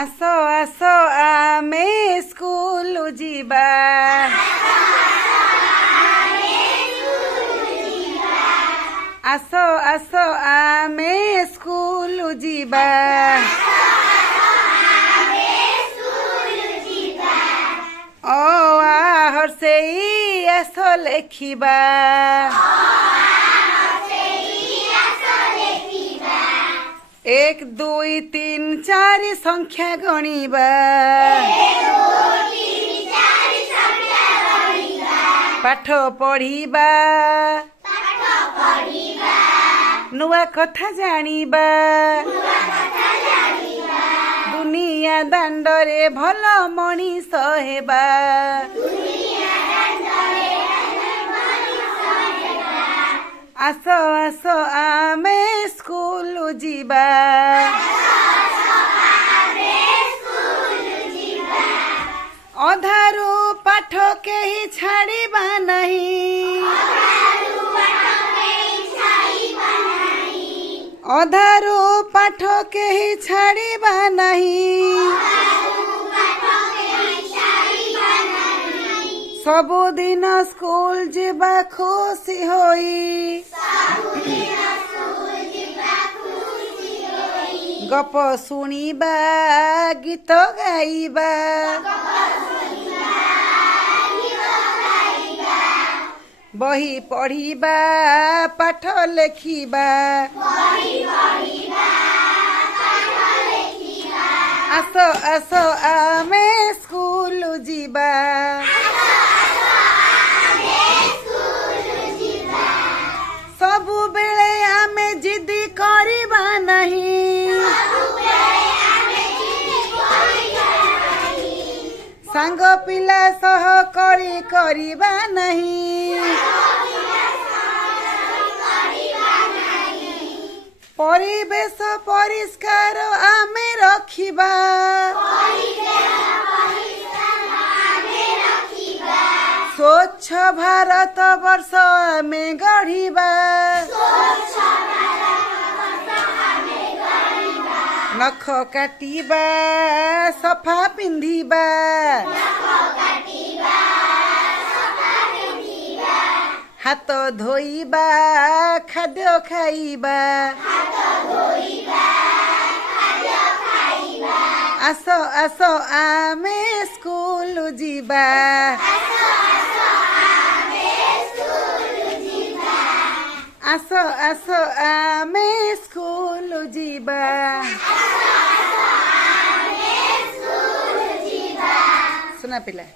आस आस आमे स्कूल जीवा आस आस आमे स्कूल जीवा ओ आहर से आस लेखिबा एक दुई तीन चार संख्या गणिबा पाठ पढ़िबा नुआ कथा जानिबा दुनिया दांडरे भल मनीष हेबा आस आस आमे स्कूल जीवा अधारू पाठ केही छाड़िबा नहीं अधारू पाठ केही छाड़िबा नहीं सबुदिन स्कूल जीवा खुशी होई गप शुणिबा गीत गाइबा बही पढ़िबा पाठ लेखिबा आस आस आमे स्कूल जीवा सबु बेले आमे जिद्दी करिबा नहीं सांग पिला सह करी करिबा नहीं परिवेश परिष्कार आमे रखिबा स्वच्छ भारत वर्ष आमे गढ़िबा नख काटिबा सफा पिंधिबा हाथ धोइबा खाद्य खाइबा आस आस आमे स्कूल जीवा आस आस आमे स्कूल जीवा सुना पिला।